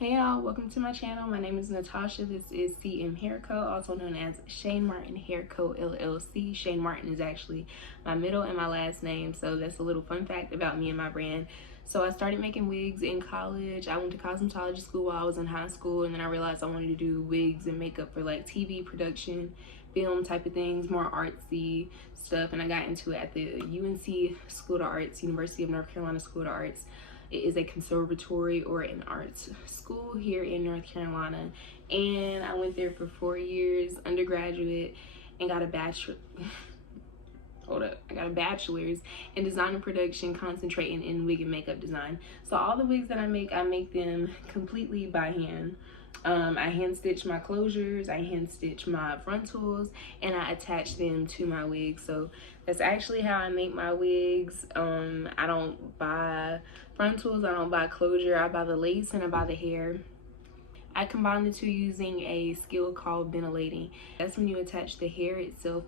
Hey y'all, welcome to my channel. My name is Natasha. This is CM Hair Co, also known as Shane Martin Hair Co LLC. Shane Martin is actually my middle and my last name, so that's a little fun fact about me and my brand. So I started making wigs in college. I went to cosmetology school while I was in high school, and then I realized I wanted to do wigs and makeup for like TV production, film type of things, more artsy stuff, and I got into it at the UNC School of Arts, University of North Carolina School of Arts. It is a conservatory or an arts school here in North Carolina, and I went there for 4 years, undergraduate, and got a bachelor. I got a bachelor's in design and production, concentrating in wig and makeup design. So all the wigs that I make them completely by hand. I hand stitch my closures, I hand stitch my frontals, and I attach them to my wigs. So that's actually how I make my wigs. I don't buy frontals, I don't buy closure, I buy the lace and I buy the hair. I combine the two using a skill called ventilating. That's when you attach the hair itself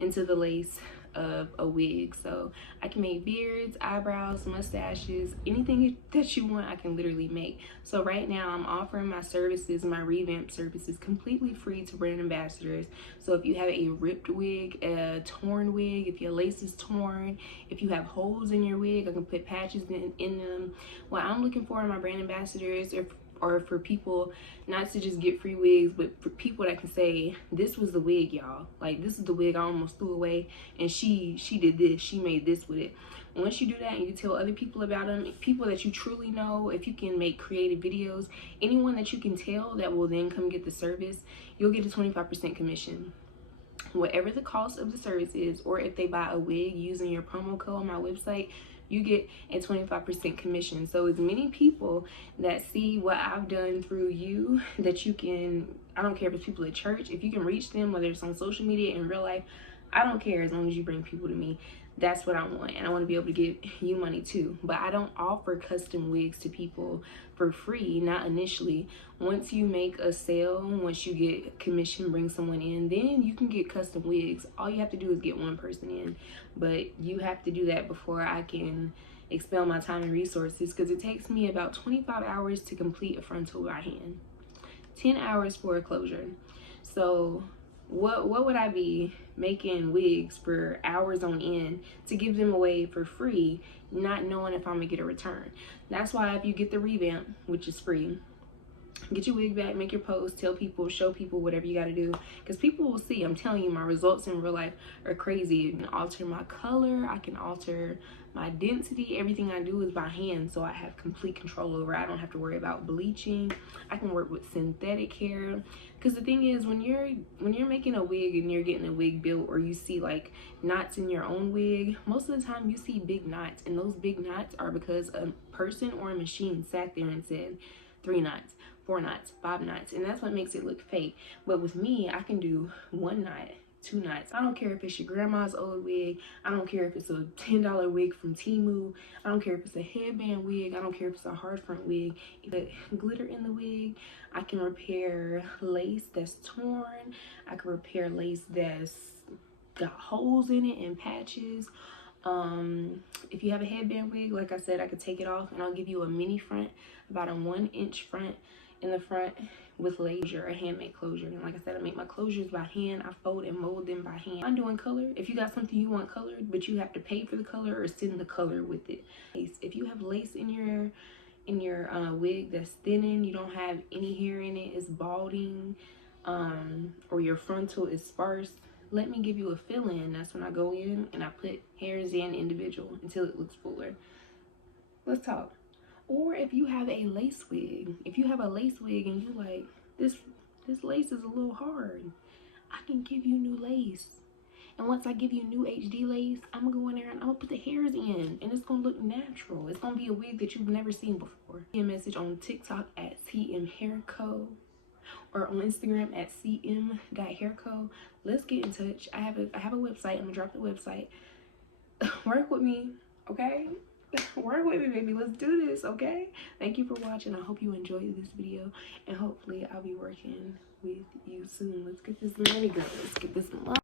into the lace of a wig. So I can make beards, eyebrows, mustaches, anything that you want I can literally make. So right now I'm offering my services, my revamp services, completely free to brand ambassadors. So if you have a ripped wig, a torn wig, if your lace is torn, if you have holes in your wig, I can put patches in them. What I'm looking for in my brand ambassadors or for people not to just get free wigs, but for people that can say, this was the wig, y'all, like this is the wig I almost threw away, and she did this, she made this with it. Once you do that and you tell other people about them, people that you truly know, if you can make creative videos, anyone that you can tell that will then come get the service, you'll get a 25% commission. Whatever the cost of the service is, or if they buy a wig using your promo code on my website, you get a 25% commission. So as many people that see what I've done through you, that you can, I don't care if it's people at church, if you can reach them, whether it's on social media, in real life, I don't care, as long as you bring people to me. That's what I want, and I want to be able to give you money too. But I don't offer custom wigs to people for free, not initially. Once you make a sale, once you get commission, bring someone in, then you can get custom wigs. All you have to do is get one person in, but you have to do that before I can expel my time and resources, because it takes me about 25 hours to complete a frontal by hand, 10 hours for a closure. So what would I be making wigs for hours on end to give them away for free, not knowing if I'm gonna get a return? That's why if you get the revamp, which is free, get your wig back, make your post, tell people, show people, whatever you got to do, because people will see. I'm telling you, my results in real life are crazy. I can alter my color, I can alter my density. Everything I do is by hand, so I have complete control over it. I don't have to worry about bleaching. I can work with synthetic hair, because the thing is, when you're making a wig and you're getting a wig built, or you see like knots in your own wig, most of the time you see big knots, and those big knots are because a person or a machine sat there and said 3 knots, 4 knots, 5 knots, and that's what makes it look fake. But with me, I can do 1 knot, 2 knots. I don't care if it's your grandma's old wig. I don't care if it's a $10 wig from Temu. I don't care if it's a headband wig. I don't care if it's a hard front wig. But glitter in the wig. I can repair lace that's torn. I can repair lace that's got holes in it and patches. If you have a headband wig, like I said, I could take it off and I'll give you a mini front, about a 1-inch front in the front with laser, a handmade closure. And like I said, I make my closures by hand. I fold and mold them by hand. I'm doing color. If you got something you want colored, but you have to pay for the color or send the color with it. If you have lace in your wig that's thinning, you don't have any hair in it, it's balding, or your frontal is sparse, let me give you a fill-in. That's when I go in and I put hairs in individual until it looks fuller. Let's talk. Or if you have a lace wig, and you like, this lace is a little hard, I can give you new lace. And once I give you new HD lace, I'm gonna go in there and I'm gonna put the hairs in, and it's gonna look natural. It's gonna be a wig that you've never seen before. Send a message on TikTok at CM Hair Co, or on Instagram at cm.hairco. Let's get in touch. I have a website. I'm gonna drop the website. Work with me, okay? Work with me, baby. Let's do this, okay? Thank you for watching. I hope you enjoyed this video, and hopefully I'll be working with you soon. Let's get this money, girl. Let's get this money.